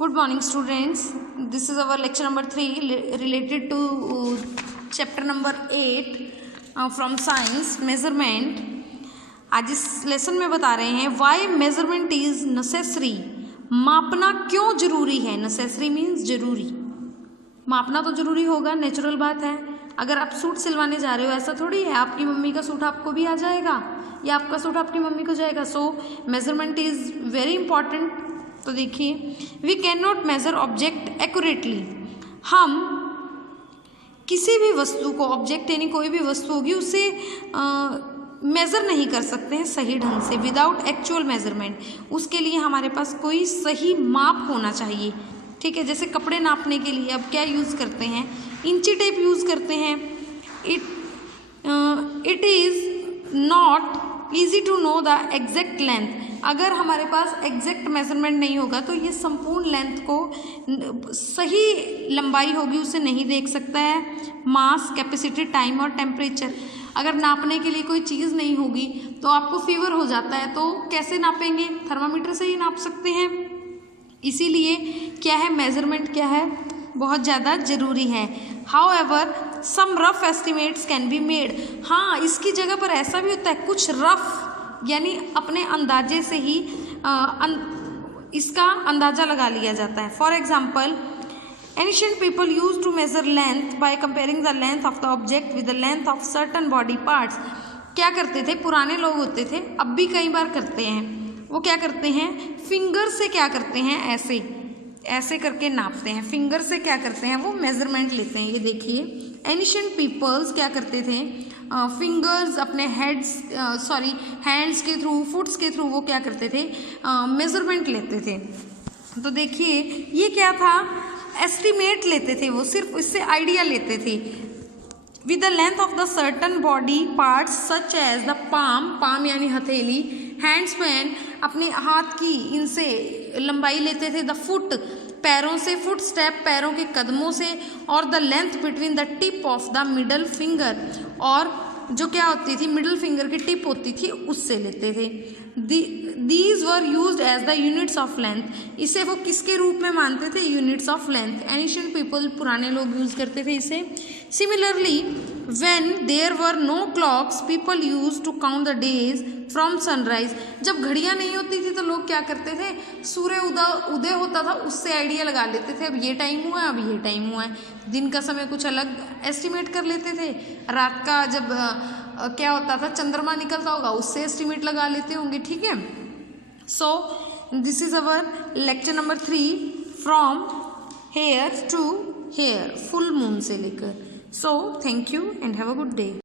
Good morning students, this is our lecture number 3 related to chapter number 8 from science measurement. आज इस lesson में बता रहे हैं why measurement is necessary. मापना क्यों जरूरी है. necessary means जरूरी, मापना तो जरूरी होगा, नेचुरल बात है. अगर आप सूट सिलवाने जा रहे हो ऐसा थोड़ी है आपकी मम्मी का सूट आपको भी आ जाएगा या आपका सूट आपकी मम्मी को जाएगा. So measurement is very important. तो देखिए, we can not measure object accurately. हम किसी भी वस्तु को, ऑब्जेक्ट यानी कोई भी वस्तु होगी, उसे मेज़र नहीं कर सकते हैं सही ढंग से विदाउट एक्चुअल मेजरमेंट. उसके लिए हमारे पास कोई सही माप होना चाहिए. ठीक है, जैसे कपड़े नापने के लिए अब क्या यूज़ करते हैं, इंची टेप यूज़ करते हैं. It is not easy to know the exact length. अगर हमारे पास एग्जैक्ट मेजरमेंट नहीं होगा तो ये संपूर्ण लेंथ को, सही लंबाई होगी उसे नहीं देख सकता है. मास, कैपेसिटी, टाइम और टेम्परेचर. अगर नापने के लिए कोई चीज़ नहीं होगी तो आपको फीवर हो जाता है, तो कैसे नापेंगे, थर्मामीटर से ही नाप सकते हैं. इसीलिए क्या है, मेजरमेंट क्या है, बहुत ज़्यादा ज़रूरी है. However some rough estimates can be made. हाँ, इसकी जगह पर ऐसा भी होता है, कुछ रफ यानी अपने अंदाजे से ही इसका अंदाज़ा लगा लिया जाता है. For example, ancient people use to measure length by comparing the length of the object with the length of certain body parts. क्या करते थे, पुराने लोग होते थे, अब भी कई बार करते हैं, वो क्या करते हैं, फिंगर से क्या करते हैं, ऐसे ऐसे करके नापते हैं. फिंगर से क्या करते हैं, वो मेजरमेंट लेते हैं. ये देखिए, एंशिएंट पीपल्स क्या करते थे, फिंगर्स अपने हैंड्स के थ्रू, फुट्स के थ्रू वो क्या करते थे, मेजरमेंट लेते थे. तो देखिए, ये क्या था, एस्टिमेट लेते थे, वो सिर्फ इससे आइडिया लेते थे. With the length of the certain body parts such as the palm यानी हथेली, हैंड्स पैन अपने हाथ की, इनसे लंबाई लेते थे. द फुट पैरों से, फुट स्टेप पैरों के कदमों से, और the length between the tip of the middle finger, और जो क्या होती थी, मिडल फिंगर की टिप होती थी, उससे लेते थे. These were used as the units of length. इसे वो किसके रूप में मानते थे, units of length. Ancient people, पुराने लोग यूज करते थे इसे. Similarly when there were no clocks people use to count the days from sunrise. जब घड़ियाँ नहीं होती थी तो लोग क्या करते थे, सूर्य उदय होता था उससे आइडिया लगा लेते थे, अब ये टाइम हुआ है, अब ये टाइम हुआ है. दिन का समय कुछ अलग एस्टिमेट कर लेते थे, रात का जब क्या होता था, चंद्रमा निकलता होगा, उससे एस्टिमेट लगा लेते होंगे. ठीक है. So this is our lecture number 3 from here to here, full moon से लेकर. So thank you and have a good day.